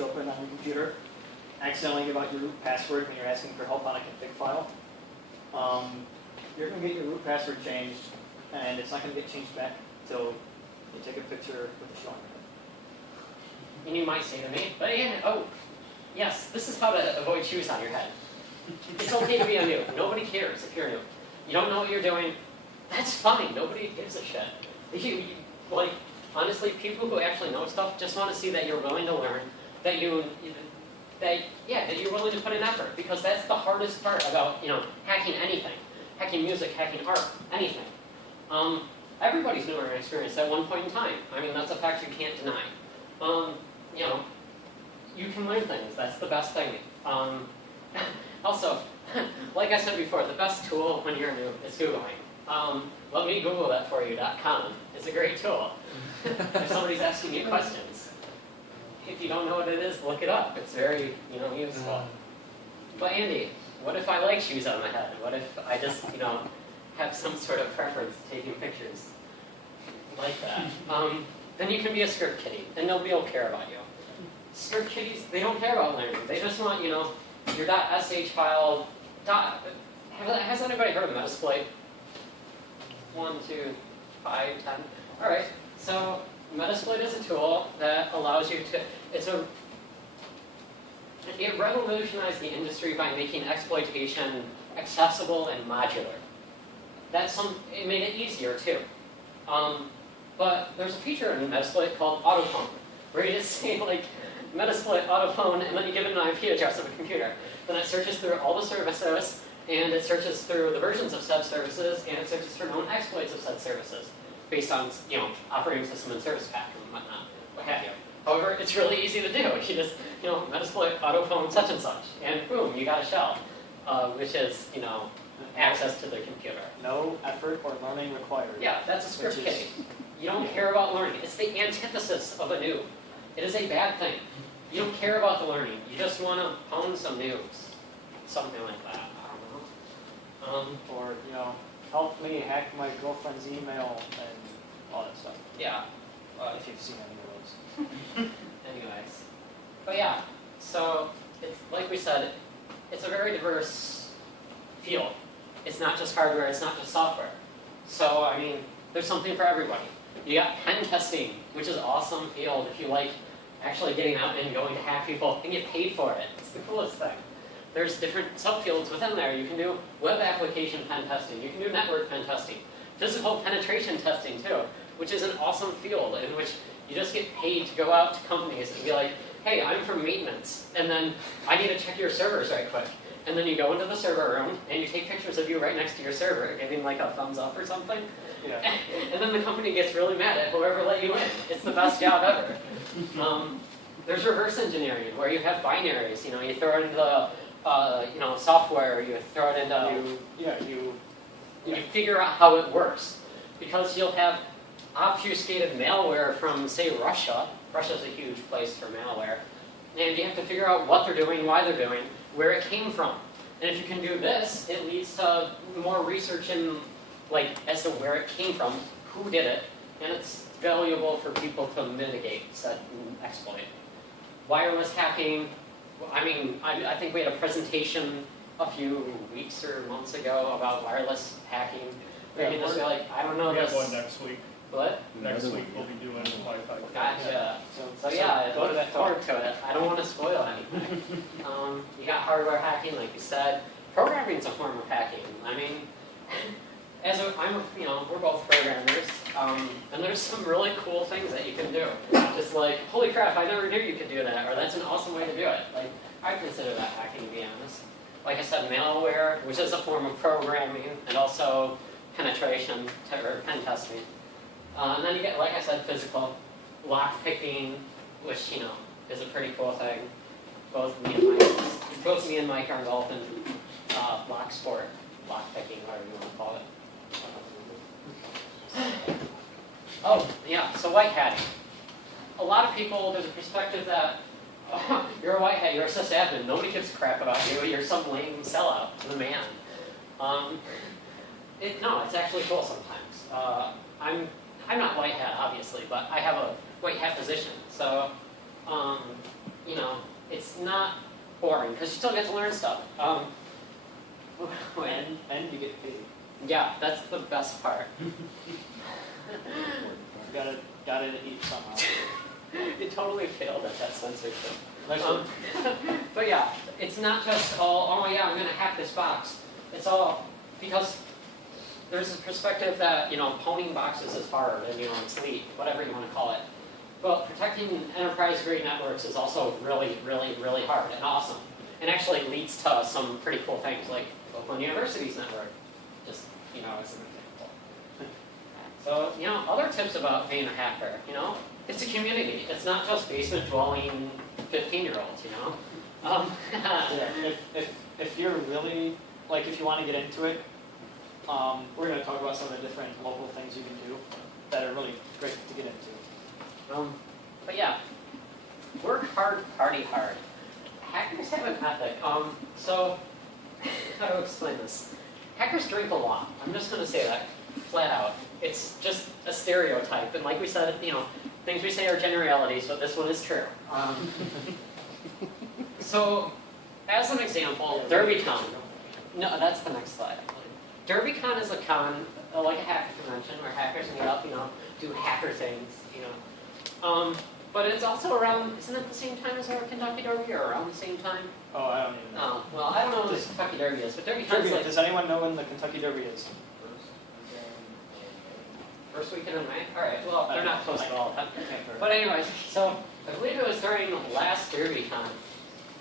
open on your computer, accidentally give out your root password when you're asking for help on a config file, you're going to get your root password changed, and it's not going to get changed back until you take a picture with the showing it. And you might say to me, but Ian, oh, yes, this is how to avoid shoes on your head. It's okay to be a noob. Nobody cares if you're a noob. You don't know what you're doing. That's fine. Nobody gives a shit. Like, honestly, people who actually know stuff just want to see that you're willing to learn, that you're willing to put in effort, because that's the hardest part about, hacking anything. Hacking music, hacking art, anything. Everybody's new learning experience at one point in time. I mean, that's a fact you can't deny. You can learn things. That's the best thing. Also, like I said before, the best tool when you're new is Googling. Let me Google that for you.com. It's a great tool. If somebody's asking you questions. If you don't know what it is, look it up. It's very, useful. But Andy, what if I like shoes on my head? What if I just, have some sort of preference to taking pictures like that? Then you can be a script kiddie, and nobody will care about you. Script kiddies, they don't care about learning. They just want, your .sh file. Has anybody heard of Metasploit? 1, 2, 5, 10. All right. So Metasploit is a tool that allows you to. It revolutionized the industry by making exploitation accessible and modular. It made it easier too. But there's a feature in Metasploit called autophone, where you just say like Metasploit autophone, and then you give it an IP address of a computer. Then it searches through all the services, and it searches through the versions of said services, and it searches for known exploits of said services, based on operating system and service pack and whatnot, what have you. However, it's really easy to do. You just Metasploit autophone such and such, and boom, you got a shell, which is access to the computer. No effort or learning required. Yeah, that's a script kiddie. You don't care about learning. It's the antithesis of a noob. It is a bad thing. You don't care about the learning. You just want to own some noobs. Something like that. I don't know. Or, help me hack my girlfriend's email and all that stuff. Yeah. If you've seen any of those. Anyways. But yeah, so it's like we said, it's a very diverse field. It's not just hardware, it's not just software. So, I mean, there's something for everybody. You got pen testing, which is an awesome field if you like actually getting out and going to hack people and get paid for it. It's the coolest thing. There's different subfields within there. You can do web application pen testing. You can do network pen testing. Physical penetration testing, too, which is an awesome field in which you just get paid to go out to companies and be like, hey, I'm from maintenance, and then I need to check your servers right quick. And then you go into the server room, and you take pictures of you right next to your server, giving like a thumbs up or something. Yeah. And then the company gets really mad at whoever let you in. It's the best job ever. There's reverse engineering, where you have binaries. You throw it into software. You throw it into. You figure out how it works, because you'll have obfuscated malware from, say, Russia. Russia's a huge place for malware, and you have to figure out what they're doing, why they're doing, where it came from. And if you can do this, it leads to more research in, as to where it came from, who did it, and it's valuable for people to mitigate said exploit. Wireless hacking, I think we had a presentation a few weeks or months ago about wireless hacking. Yeah, just be like, I don't know we this. have one next week. What? Next week we'll be doing Wi-Fi. Gotcha. So yeah, look forward to it. I don't want to spoil anything. You got hardware hacking, like you said. Programming's a form of hacking. We're both programmers, and there's some really cool things that you can do. Just like, holy crap, I never knew you could do that, or that's an awesome way to do it. I consider that hacking, to be honest. Like I said, malware, which is a form of programming, and also penetration, or pen testing. And then you get, like I said, physical, lock picking, which, is a pretty cool thing. Both me and Mike are involved in lock sport, lock picking, whatever you want to call it. Oh, yeah, so white hatting. A lot of people, there's a perspective that, you're a white hat, you're a sysadmin, nobody gives a crap about you, you're some lame sellout to the man. No, it's actually cool sometimes. I'm not white hat, obviously, but I have a white hat position. So, you know, it's not boring because you still get to learn stuff. And you get paid. Yeah, that's the best part. Gotta eat somehow. You totally failed at that censorship. Nice But yeah, it's not just all, oh yeah, I'm going to hack this box. It's all because there's a perspective that, you know, pwning boxes is hard and, you know, it's elite, whatever you want to call it. But protecting enterprise-grade networks is also really, really, really hard and awesome. And actually leads to some pretty cool things like Oakland University's network, just, you know, as an example. So, you know, other tips about being a hacker, you know, it's a community. It's not just basement-dwelling 15-year-olds, you know? Yeah, if you're really, like, if you want to get into it, we're going to talk about some of the different local things you can do that are really great to get into. But yeah, work hard, party hard. Hackers have an ethic. So, how to explain this? Hackers drink a lot. I'm just going to say that flat out. It's just a stereotype, and like we said, you know, things we say are generalities, but this one is true. So, as an example, DerbyCon. No, that's the next slide. DerbyCon is a con, like a hacker convention, where hackers meet up, you know, do hacker things, you know. But it's also around, isn't it the same time as our Kentucky Derby, or around the same time? Oh, I don't even know. Oh, well, I don't know when the Kentucky Derby is, but DerbyCon is like Does anyone know when the Kentucky Derby is? first weekend in May? Alright, well, they're not close at all. I can't remember. But anyways, so I believe it was during the last DerbyCon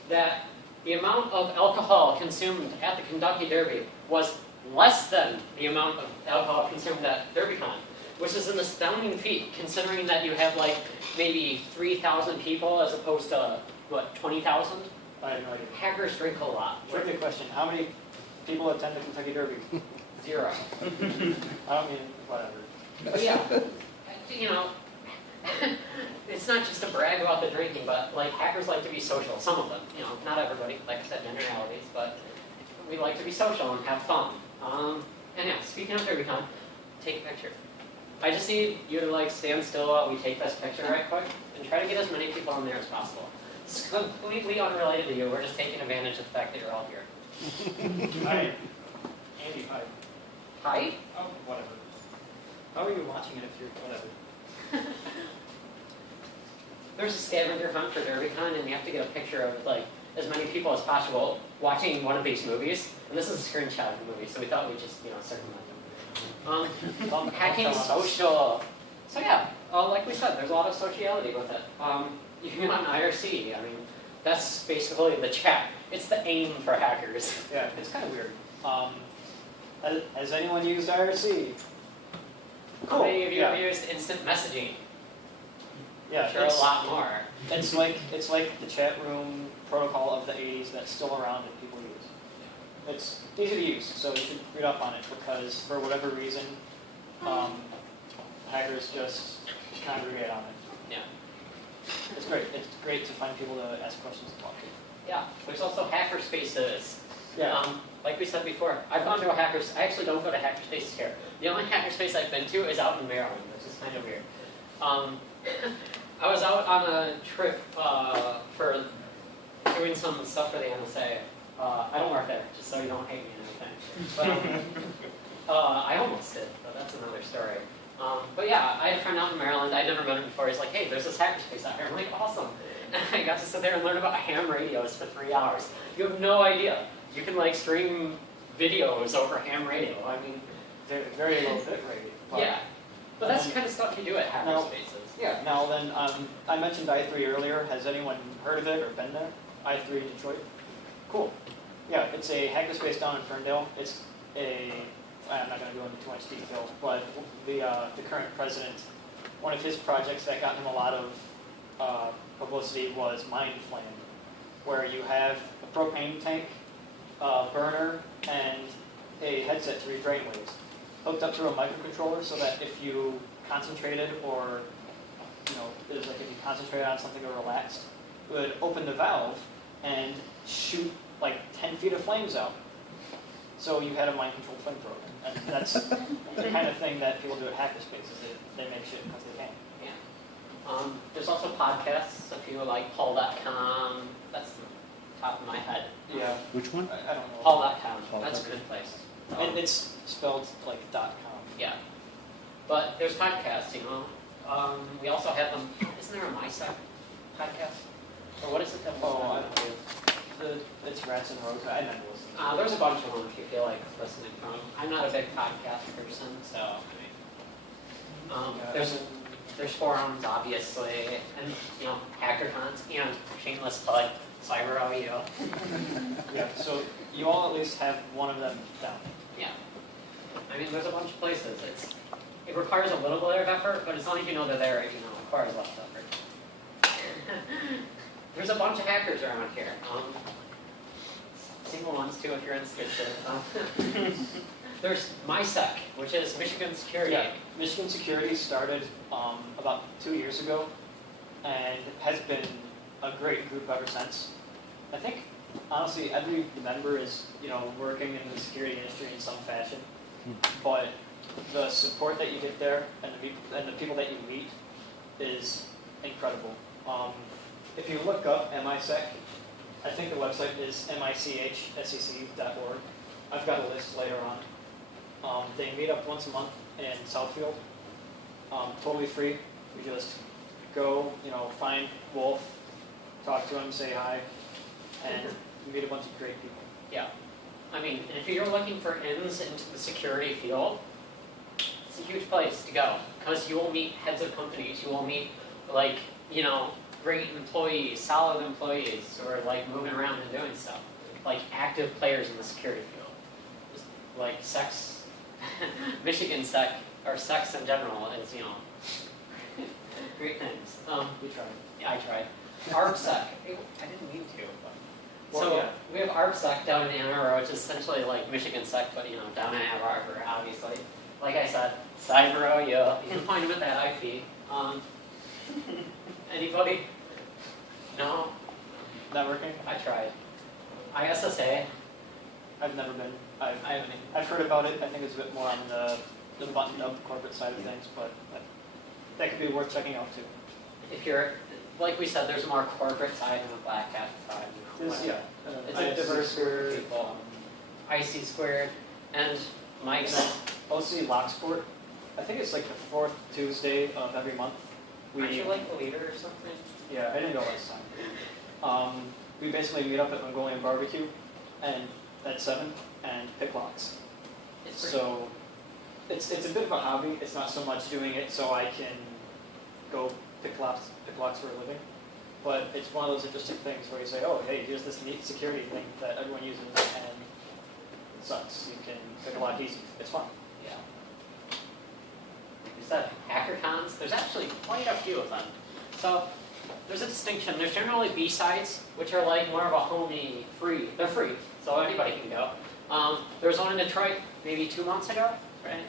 that the amount of alcohol consumed at the Kentucky Derby was less than the amount of alcohol consumed at DerbyCon, which is an astounding feat considering that you have like maybe 3,000 people as opposed to, what, 20,000? I have no idea. Hackers drink a lot. Trivia question, how many people attend the Kentucky Derby? 0. I don't mean, whatever. But yeah, you know, it's not just to brag about the drinking, but like hackers like to be social. Some of them, you know, not everybody. Like I said, generalities, but we like to be social and have fun. And yeah, speaking of DerbyCon, take a picture. I just need you to like stand still while we take this picture right quick, and try to get as many people in there as possible. It's completely unrelated to you. We're just taking advantage of the fact that you're all here. Hi. Andy, hi. Hi. Oh, whatever. How are you watching it if you're, whatever? There's a scavenger hunt for DerbyCon, and you have to get a picture of like as many people as possible watching one of these movies. And this is a screenshot of the movie, so we thought we'd just, you know, circumvent them. Hacking social. So yeah, like we said, there's a lot of sociality with it. You can get on IRC. I mean, that's basically the chat. It's the aim for hackers. Yeah, it's kind of weird. Has anyone used IRC? How many of you have used instant messaging? Yeah, I'm sure a lot more. It's like the chat room protocol of the 80s that's still around and people use. It's easy to use, so you should read up on it because for whatever reason, hackers just congregate on it. Yeah. It's great. It's great to find people to ask questions and talk to. Yeah. There's also hacker spaces. Yeah. Like we said before, I've gone to a hackers. I actually don't go to hacker spaces here. The only hacker space I've been to is out in Maryland, which is kind of weird. I was out on a trip for doing some stuff for the NSA. I don't work there, just so you don't hate me and everything. But I almost did, but that's another story. But yeah, I had a friend out in Maryland. I'd never met him before. He's like, hey, there's this hacker space out here. I'm like, awesome. And I got to sit there and learn about ham radios for 3 hours. You have no idea. You can like stream videos over ham radio. I mean, very low bit rate. Yeah. But that's the kind of stuff you do at hacker Now- spaces. Yeah. Now then, I mentioned I3 earlier. Has anyone heard of it or been there? I3 Detroit. Cool. Yeah, it's a hackerspace down in Ferndale. It's I'm not going to go into too much detail, but the current president, one of his projects that got him a lot of publicity was Mind Flame, where you have a propane tank, burner, and a headset to read brainwaves, hooked up through a microcontroller so that if you concentrated or, you know, it was like if you concentrated on something or relaxed, it would open the valve and shoot like 10 feet of flames out. So you had a mind-controlled flamethrower. And that's the kind of thing that people do at hackerspaces. They make shit because they can. Yeah. There's also podcasts, if you like Paul.com, that's the top of my head. Yeah, Which one? I don't know. Paul.com, that's a good place. And it's spelled like .com. Yeah. But there's podcasts, we also have them, isn't there a MySec podcast? Or what is it that we Oh, I don't know. It's Rats and Rogues. I never listened. There's a bunch of them if you feel like listening from them. I'm not a big podcast person, so Yeah, there's forums, obviously, and hackathons, and shameless plug, CyberOU. yeah, so you all at least have one of them down. Yeah. I mean, there's a bunch of places. It requires a little bit of effort, but as long as you know they're there, it requires less effort. There's a bunch of hackers around here. Single ones too, if you're in Stitcher. There's MySec, which is Michigan Security. Yeah, Michigan Security started about 2 years ago and has been a great group ever since. I think, honestly, every member is, working in the security industry in some fashion, but the support that you get there and the people that you meet is incredible. If you look up MISEC, I think the website is michsec.org. I've got a list later on. They meet up once a month in Southfield, totally free. We just go, find Wolf, talk to him, say hi, and meet a bunch of great people. Yeah. I mean, if you're looking for ins into the security field, it's a huge place to go because you will meet heads of companies. You will meet, great employees, solid employees who are, moving around and doing stuff. Active players in the security field. Just, sex, Michigan Sec, or sex in general is, great things. We tried. Yeah, I tried. ARPSec, I didn't mean to. But. Well, So yeah. we have ARPSec down in Ann Arbor, which is essentially like Michigan Sec, but down in Ann Arbor, obviously. Like I said, CyberOU, you can find them at that IP. Anybody? No? Networking? I tried. ISSA, I've never been. I haven't. I've heard about it. I think it's a bit more on the buttoned-up corporate side of things, but that could be worth checking out too. If you're, like we said, there's a more corporate side and a black hat side. Whatever. It's a diverse group of people. IC squared, and Mike's. OC Locksport. I think it's the fourth Tuesday of every month. Aren't you the leader or something? Yeah, I didn't go last time. We basically meet up at Mongolian Barbecue and at 7 and pick locks. So it's a bit of a hobby. It's not so much doing it so I can go pick locks for a living. But it's one of those interesting things where you say, oh, hey, here's this neat security thing that everyone uses, and it sucks. You can pick a lock easy. It's fun. Yeah. Like you said, hackathons, there's actually quite a few of them. So there's a distinction. There's generally B-sides, which are more of a homey, free. They're free, so anybody can go. There was one in Detroit maybe 2 months ago, right?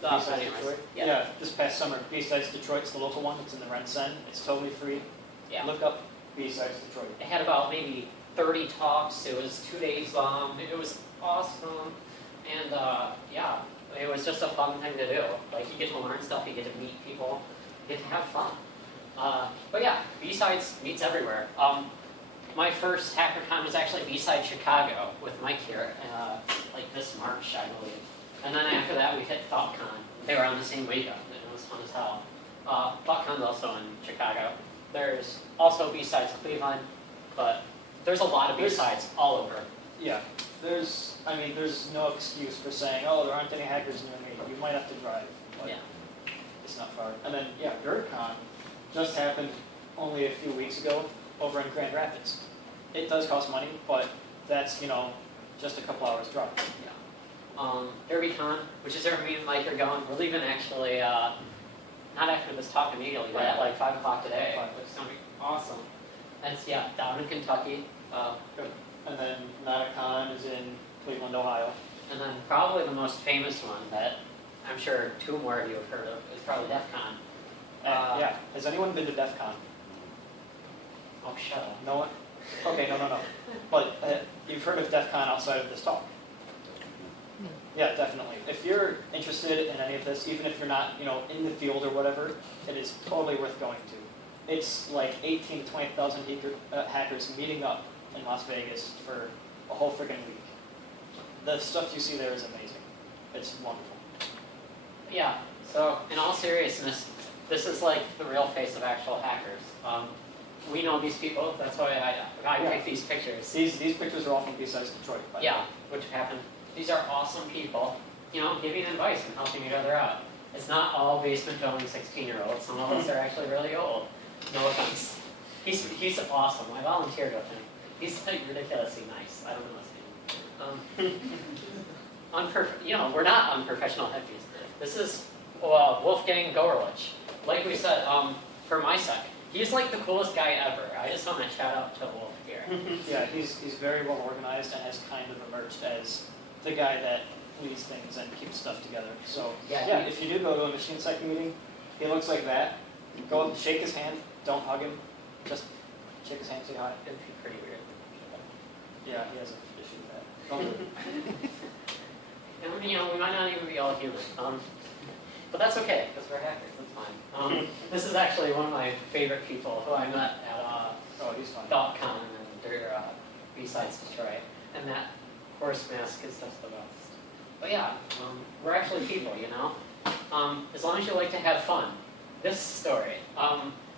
B-Sides anyways, Detroit? Yeah. Yeah, this past summer, B-Sides Detroit's the local one. It's in the Ren-Sen. It's totally free. Yeah. Look up B-Sides Detroit. It had about maybe 30 talks. It was 2 days long. It was awesome. And yeah, it was just a fun thing to do. You get to learn stuff, you get to meet people, you get to have fun. But yeah, B-Sides meets everywhere. My first HackerCon was actually B-Side Chicago with Mike here, this March, I believe. And then after that, we hit ThoughtCon. They were on the same weekend, and it was fun as hell. ThoughtCon's also in Chicago. There's also B-Sides Cleveland, but there's a lot of B-Sides all over. Yeah, there's no excuse for saying, oh, there aren't any hackers near me. You might have to drive, but Yeah. it's not far. And then, yeah, DirdCon just happened only a few weeks ago over in Grand Rapids. It does cost money, but that's, just a couple hours drive. Yeah. DerbyCon, which is where me and Mike are going. We're leaving actually, not after this talk immediately, but at 5 o'clock today. It's going to be awesome. That's, down in Kentucky. And then NataCon is in Cleveland, Ohio. And then probably the most famous one that I'm sure 2 more of you have heard of is probably DEF CON. Yeah, has anyone been to DEF CON? Oh, shut up. No one? Okay, no. But you've heard of DEF CON outside of this talk? Yeah, definitely. If you're interested in any of this, even if you're not, in the field or whatever, it is totally worth going to. It's like 18 to 20,000 hackers meeting up in Las Vegas for a whole freaking week. The stuff you see there is amazing. It's wonderful. Yeah, so in all seriousness, this is like the real face of actual hackers. We know these people, that's why I take these pictures. These pictures are all from B-Sides Detroit, by the way. Yeah, which happened. These are awesome people, giving advice and helping each other out. It's not all basement dwelling 16-year-olds. Some of us are actually really old. No offense. He's awesome. I volunteered with him. He's like ridiculously nice. I don't know his name. We're not unprofessional hippies. This is Wolfgang Gorlich. Like we said, for my sec, he's like the coolest guy ever. I just want to shout out to Wolf here. Yeah, he's very well organized and has kind of emerged as the guy that leads things and keeps stuff together. So yeah, if you do go to a machine sec meeting, he looks like that. Go up and shake his hand. Don't hug him. Just shake his hand, say hi. It'd be pretty weird. Yeah, he has an issue with that. Don't do it. And we might not even be all human. But that's okay, because we're hackers, that's fine. This is actually one of my favorite people who I met at He's fine. .con and B-Sides Detroit. And that horse mask is just the best. But yeah, we're actually people, as long as you like to have fun. This story,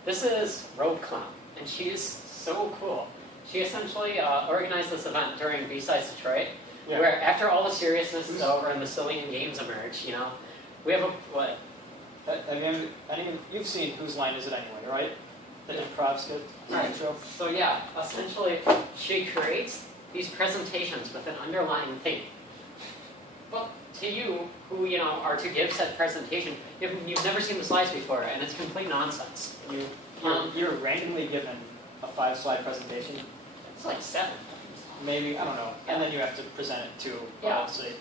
this is Road Clown, and she is so cool. She essentially organized this event during B-Sides Detroit, where after all the seriousness is over and the silly games emerge, we have what? You've seen Whose Line Is It Anyway, right? The improv skit show. So yeah, essentially, she creates these presentations with an underlying theme. But to you, who are to give said presentation, you've never seen the slides before, and it's complete nonsense. You're randomly given a 5-slide presentation. It's like 7. Maybe, I don't know. And then you have to present it to, let's see.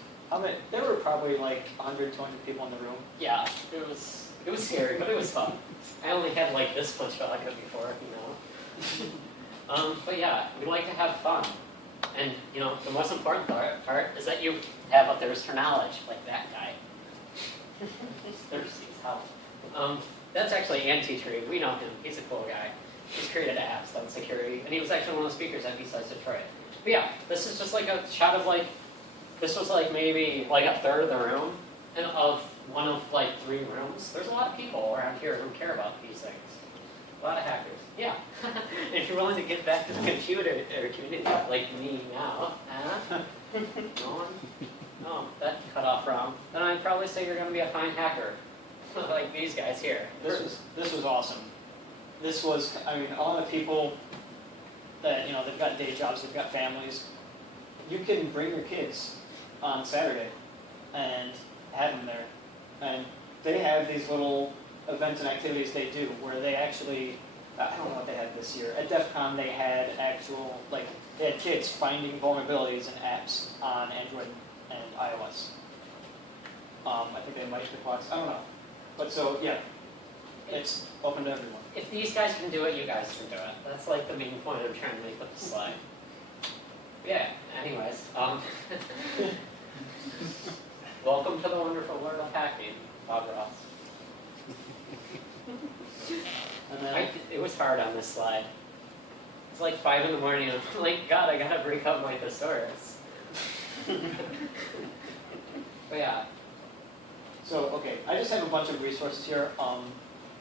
There were probably like 100, 200 people in the room. Yeah, it was scary, but it was fun. I only had like this much vodka before, But yeah, we like to have fun. And, the most important part is that you have a thirst for knowledge, like that guy. He's thirsty as hell. That's actually Anti-Tree. We know him. He's a cool guy. He's created apps on security, and he was actually one of the speakers at B-Sides Detroit. But yeah, this is just like a shot of this was like maybe like a third of the room, and of one of like 3 rooms. There's a lot of people around here who care about these things. A lot of hackers. Yeah. If you're willing to get back to the computer or community like me now, no one? Oh, that cut off wrong. Then I'd probably say you're going to be a fine hacker, like these guys here. This was awesome. This was, all the people that they've got day jobs, they've got families. You can bring your kids on Saturday and have them there, and they have these little events and activities they do where they actually, I don't know what they had this year. At DEF CON they had they had kids finding vulnerabilities in apps on Android and iOS. I think they might have box. I don't know. But so, yeah, it's open to everyone. If these guys can do it, you guys can do it. That's like the main point I'm trying to make with the slide. Yeah, anyways. Welcome to the wonderful world of hacking, Bob Ross. It was hard on this slide. It's like 5 in the morning, and I'm like, God, I gotta break up my thesaurus. But yeah. So, okay, I just have a bunch of resources here.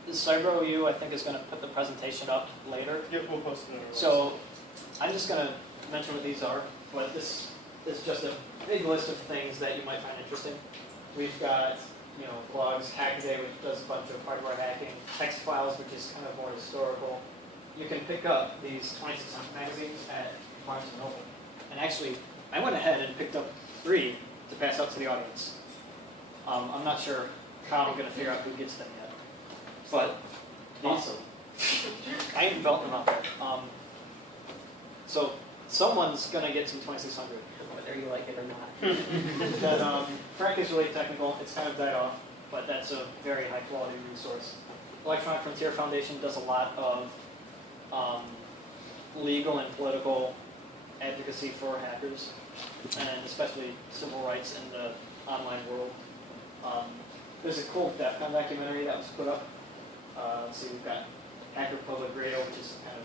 The CyberOU, I think, is going to put the presentation up later. Yep, we'll post it on our website. So, I'm just going to mention what these are, but this is just a big list of things that you might find interesting. We've got, blogs, Hackaday, which does a bunch of hardware hacking, text files, which is kind of more historical. You can pick up these 2600 magazines at Barnes & Noble. And actually, I went ahead and picked up 3 to pass out to the audience. I'm not sure how I'm going to figure out who gets them yet. But Awesome. I ain't belting them out there. So someone's going to get some 2600. Whether you like it or not. That Frank is really technical. It's kind of died off, but that's a very high quality resource. Electronic Frontier Foundation does a lot of legal and political advocacy for hackers, and especially civil rights in the online world. There's a cool DEFCON documentary that was put up. Let's see, we've got Hacker Public Radio, which is kind of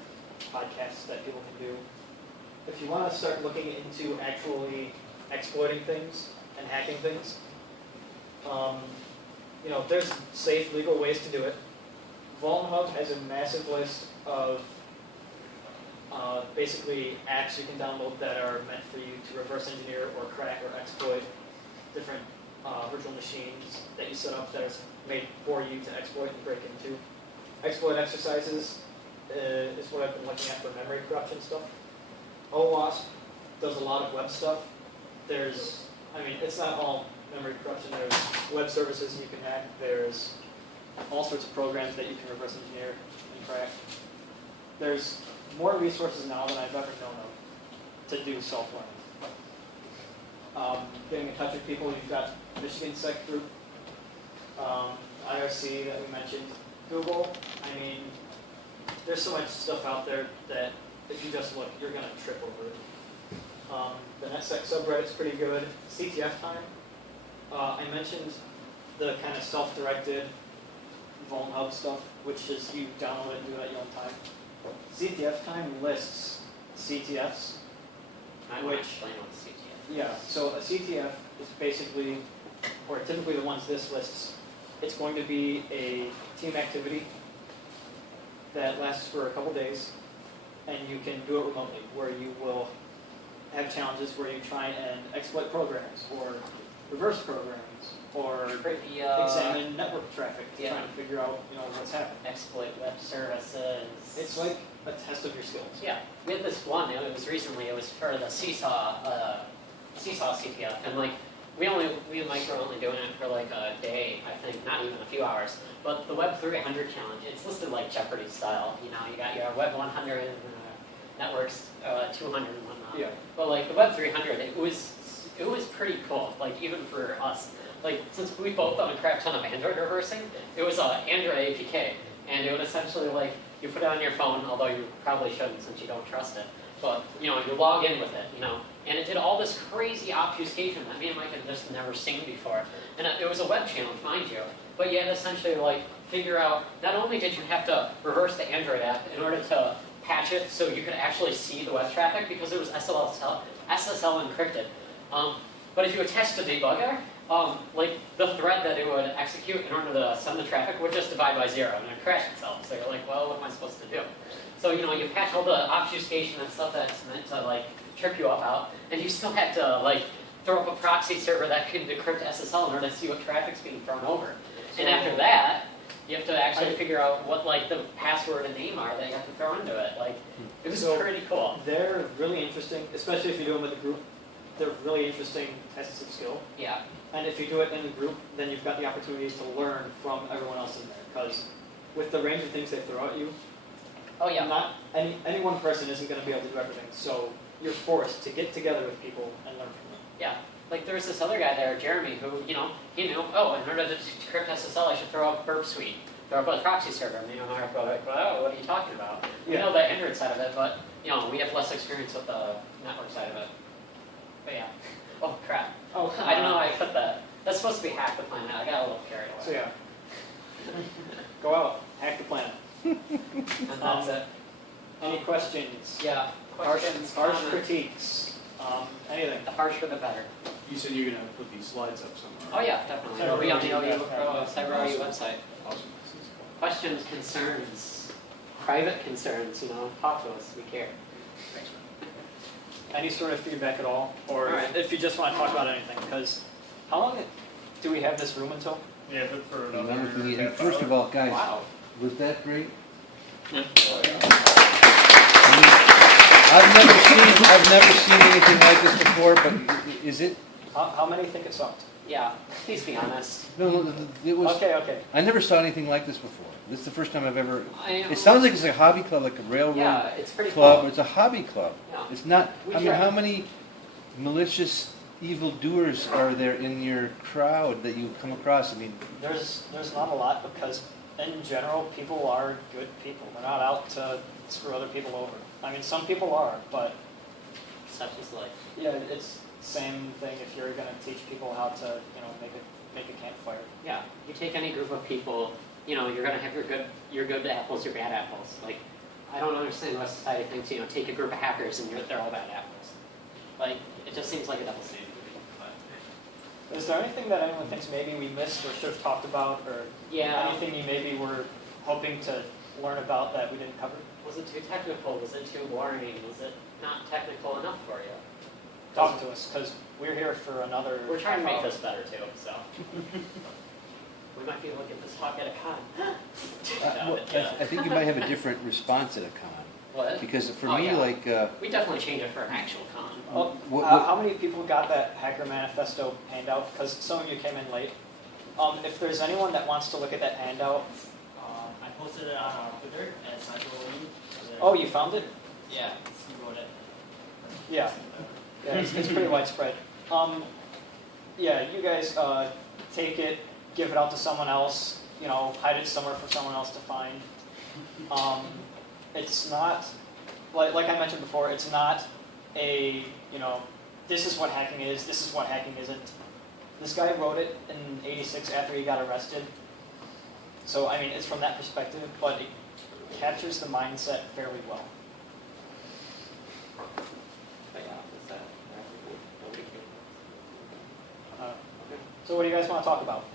podcasts that people can do. If you want to start looking into actually exploiting things and hacking things, there's safe, legal ways to do it. VulnHub has a massive list of basically apps you can download that are meant for you to reverse engineer or crack or exploit different virtual machines that you set up that are made for you to exploit and break into. Exploit exercises is what I've been looking at for memory corruption stuff. OWASP does a lot of web stuff. It's not all memory corruption. There's web services you can hack. There's all sorts of programs that you can reverse engineer and crack. There's more resources now than I've ever known of to do self-learning. Getting in touch with people, you've got Michigan Sec Group, IRC that we mentioned, Google. There's so much stuff out there that if you just look, you're going to trip over it. The NetSec subreddit's pretty good. CTF time. I mentioned the kind of self-directed VulnHub stuff, which is you download it and do it at your own time. CTF time lists CTFs. I will explain what the CTF is. Yeah, so a CTF is basically, or typically the ones this lists, it's going to be a team activity that lasts for a couple days, and you can do it remotely, where you will have challenges where you try and exploit programs, or reverse programs, or examine network traffic to try and figure out what's happening. Exploit web services. It's like a test of your skills. Yeah, we had this one. It was recently. It was for the Seesaw CTF, and we were only doing it for like a day, I think, not even a few hours. But the Web 300 challenge, it's listed like Jeopardy style. You got your Web 100 networks, 200 and whatnot. Yeah. But like the Web 300, it was pretty cool. Like even for us, since we both done a crap ton of Android reversing, it was Android APK, and it would essentially you put it on your phone, although you probably shouldn't since you don't trust it. But you log in with it, and it did all this crazy obfuscation that me and Mike had just never seen before. And it was a web challenge, mind you, but you had to essentially figure out. Not only did you have to reverse the Android app in order to patch it so you could actually see the web traffic because it was SSL encrypted. But if you attached a debugger, the thread that it would execute in order to send the traffic would just divide by 0 and it would crash itself. So you're like, well, what am I supposed to do? So you patch all the obfuscation and stuff that's meant to trip you up out, and you still have to throw up a proxy server that can decrypt SSL in order to see what traffic's being thrown over. And after that, you have to actually figure out what the password and name are that you have to throw into it. It was pretty cool. They're really interesting, especially if you do them with a group. They're really interesting tests of skill. Yeah. And if you do it in a group, then you've got the opportunity to learn from everyone else in there. Because with the range of things they throw at you, not any one person isn't going to be able to do everything. So you're forced to get together with people and learn from them. Yeah. There was this other guy there, Jeremy, who, he knew, in order to decrypt SSL, I should throw up Burp Suite, throw up a proxy server. And Mark was like, well, what are you talking about? We know the Android side of it, but, we have less experience with the network side of it. But yeah. Oh, crap. Oh, I don't know why I put that. That's supposed to be Hack the Planet. I got a little carried away. So yeah. Go out, hack the planet. And that's it. Any questions? Yeah. Harsh comments. critiques. Anything. The harsher the better. You said you're going to put these slides up somewhere. Oh yeah, definitely. It'll be on the CyberOU website. Awesome. Questions, concerns, private concerns, talk to us. We care. Any sort of feedback at all? Or Alright. if you just want to talk about anything. Because how long do we have this room until? Yeah, but for And another first of all, guys, Wow. was that great? Yeah. I've never seen anything like this before, but is it? How many think it sucked? Yeah, please be honest. No, it was. Okay. I never saw anything like this before. This is the first time I've ever. I know. It sounds like it's a hobby club, like a railroad Yeah, it's pretty club. cool. It's a hobby club. Yeah. It's not. We I mean, try. how many malicious evildoers are there in your crowd that you come across? I mean, There's not a lot because in general people are good people. They're not out to screw other people over. I mean, some people are, but such as like, Yeah, it's same thing if you're gonna teach people how to, make a campfire. yeah, you take any group of people, you're gonna have your good apples, your bad apples. Like, I don't understand why society thinks, take a group of hackers and they're all bad apples. Like, it just seems like a double standard to me. But Is there anything that anyone thinks maybe we missed or should have talked about, or yeah, anything you maybe were hoping to learn about that we didn't cover? was it too technical? Was it too boring? Was it not technical enough for you? Talk to us, because we're here for another. We're trying to make half hour. this better too, so. We might be able to get this talk at a con. No, Well, but, I think you might have a different response at a con. What? Because for Oh, me, yeah. like, We definitely change it for an actual con. Oh, What- how many people got that Hacker Manifesto handout? Because some of you came in late. If there's anyone that wants to look at that handout, I posted it on our Twitter at CyberOU. oh, you found it? Yeah, you wrote it. Yeah, yeah, it's pretty widespread. Yeah, you guys take it, give it out to someone else. Hide it somewhere for someone else to find. It's not like I mentioned before. It's not a this is what hacking is. This is what hacking isn't. This guy wrote it in '86 after he got arrested. So I mean, it's from that perspective, but it captures the mindset fairly well. But yeah, it's that. Nobody cares. So what do you guys want to talk about?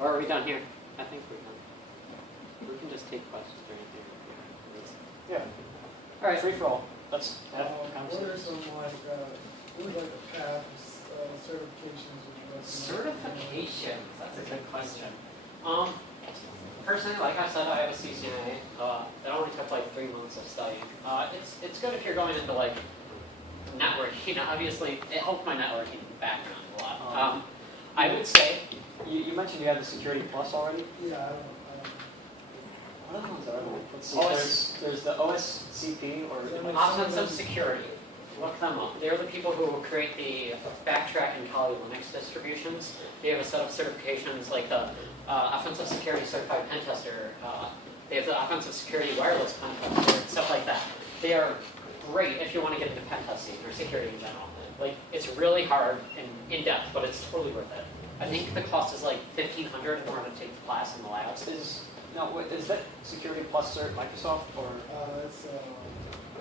Or are we done here? I think we're done. We can just take questions or anything. Yeah, All right. free for all. Let's have a What conversation. are some what are like the path certifications would you recommend? Certifications. That's a good question. Personally, like I said, I have a CCNA. It only took like 3 months of studying. It's good if you're going into like networking. Obviously, it helped my networking background a lot. I would say, You mentioned you have the Security Plus already. Yeah, I What are the ones that are? Let's see. OS. There's the OSCP or offensive security. Look them up. They're the people who will create the Backtrack and Kali Linux distributions. They have a set of certifications like the Offensive Security Certified Pen Tester. They have the Offensive Security Wireless Pen Tester, stuff like that. They are great if you want to get into pen testing or security in general. Like, it's really hard and in-depth, but it's totally worth it. I think the cost is like $1,500 in order to take the class in the labs. is that Security Plus cert Microsoft or it's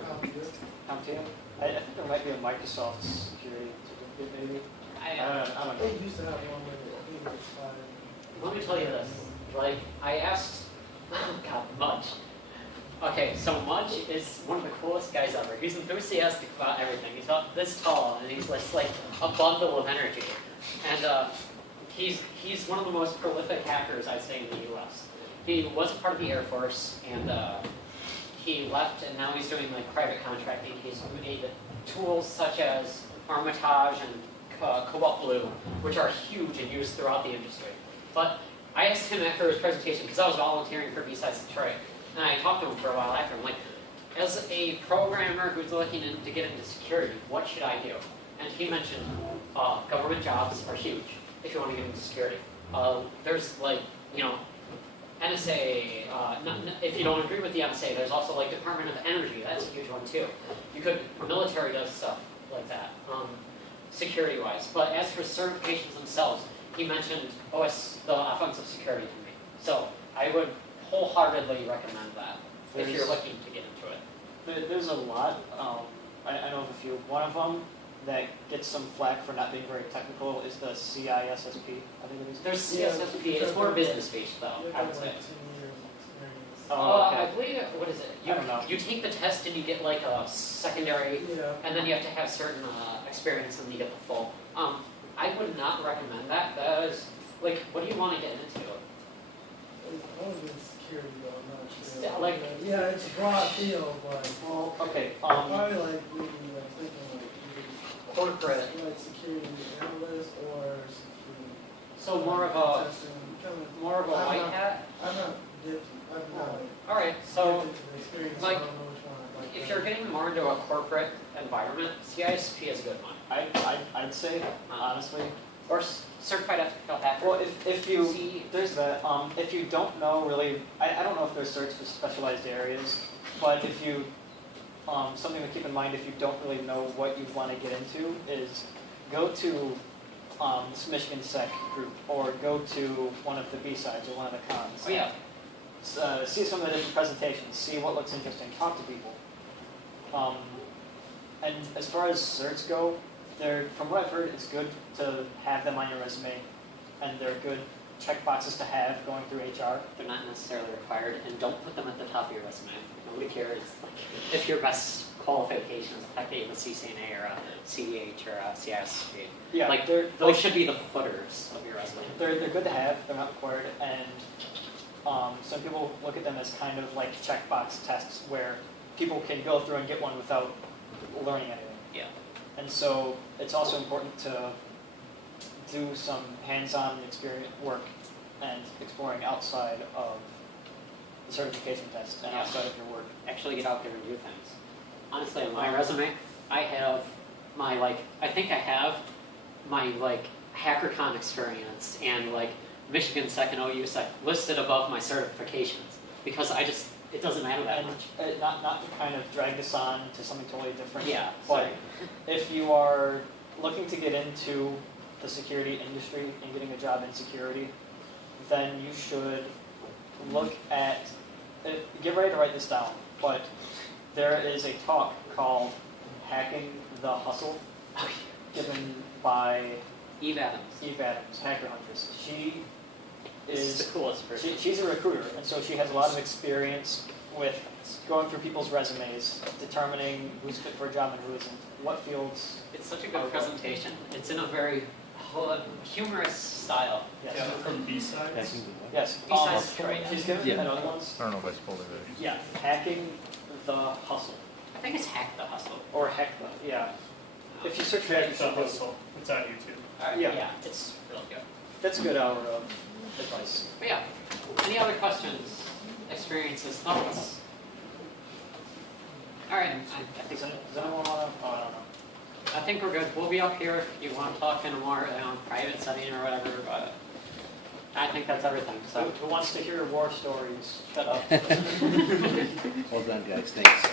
CompTIA. CompTIA? I think there might be a Microsoft security certificate maybe. I don't know. They used to have one with it. I think it expired. Let me tell you this. Like, I asked, God, Mudge. Okay, so Mudge is one of the coolest guys ever. He's enthusiastic about everything. He's about this tall, and he's just like a bundle of energy. And he's one of the most prolific hackers, I'd say, in the U.S. He was a part of the Air Force, and he left, and now he's doing like private contracting. He's made tools such as Armitage and Cobalt Blue, which are huge and used throughout the industry. But I asked him after his presentation, because I was volunteering for B-Sides Detroit, and I talked to him for a while after. I'm like, as a programmer who's looking to get into security, what should I do? And he mentioned government jobs are huge if you want to get into security. There's like, NSA, if you don't agree with the NSA, there's also like Department of Energy, that's a huge one too. Military does stuff like that, security-wise. But as for certifications themselves, he mentioned the offensive security to me. So I would wholeheartedly recommend that if you're looking to get into it. There's a lot. I know of a few. One of them that gets some flack for not being very technical is the CISSP. I think it is. There's CSSP, it's more business-based though, You I have would say. like 2 years of experience. Oh, okay. I believe, what is it? I don't know. You take the test and you get like a secondary, Yeah. and then you have to have certain experience and then you get the full. I would not recommend that. That is, like, what do you want to get into? I was in security though, I'm not sure. Yeah, like- yeah, it's a broad field, but Well, okay. probably like maybe like thinking like either Corporate. like security analyst or security. So more of a testing, kind of. white hat? I'm not dipped. I'm not. All right, so dipped into the experience, like, so I don't know which one I'd like. if you're getting more into a corporate environment, CISP is a good one. I'd say honestly. Or certified ethical hacker. Well, if you See, there's that. If you don't know really, I don't know if there's certs for specialized areas, but if you something to keep in mind if you don't really know what you want to get into is go to this Michigan Sec group or go to one of the B-sides or one of the cons. Oh yeah. See some of the different presentations, see what looks interesting, talk to people. And as far as certs go, from what I've heard, it's good to have them on your resume, and they're good check boxes to have going through HR. They're not necessarily required, and don't put them at the top of your resume. Nobody cares. Like, if your best qualification is the fact that you have a CCNA or a CDH or a CSP, Yeah, like they're those should be the footers of your resume. they're good to have. They're not required, and some people look at them as kind of like checkbox tests where people can go through and get one without learning anything. Yeah. And so it's also important to do some hands-on experience work and exploring outside of the certification test and Yeah. outside of your work. Actually get out there and do things. Honestly, on my resume, I have my I think I have my HackerCon experience and Michigan Sec and OU Sec listed above my certifications because it doesn't matter that And much. not to kind of drag this on to something totally different. Yeah, But sorry. if you are looking to get into the security industry and getting a job in security, then you should look at, get ready to write this down, but there is a talk called Hacking the Hustle given by Eve Adams. Eve Adams, Hacker Huntress. She This is is the coolest person. she's a recruiter, and so she has a lot of experience with going through people's resumes, determining who's fit for a job and who isn't, what fields. It's such a good presentation. It's in a very humorous style. Yes. Yeah, from B-sides? Yes. Besides Troy, She's given Yeah. another ones. I don't know if I spoiled it. Yeah, Hacking the Hustle, I think it's Hack the Hustle. or Hack the, yeah. If you search for that, you It's a should be able to- hustle. It's on YouTube. Yeah. Yeah, it's really good. That's a good hour of advice. But yeah, any other questions, experiences, thoughts? All right, I think Does anyone want to, oh, I don't know. I think we're good. We'll be up here if you want to talk in a more private setting or whatever, but I think that's everything. So Who wants to hear war stories? Shut up. Well done, guys, thanks.